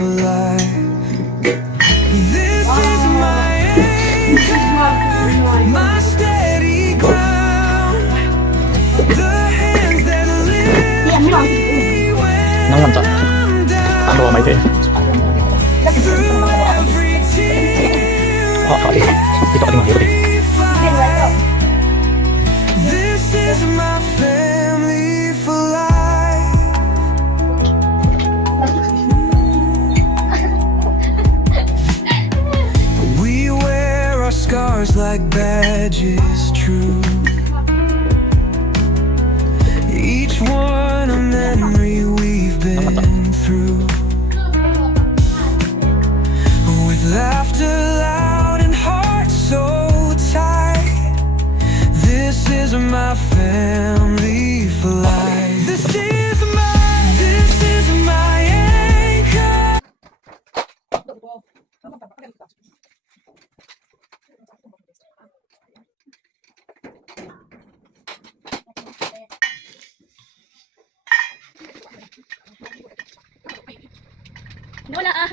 for life. This is my anchor, my steady ground. The hands that lift me when Nắng làm chậm. I'm Ăn đồ mấy thế? down. Through every tear, Họ đi. Đi tọa đi mà hiểu đi. every fight. This is my family for life. We wear our scars like badges, true. Each one a memory we've been through. With laughter loud and hearts so tight. This is my family for life. This is my anchor. Wala ah.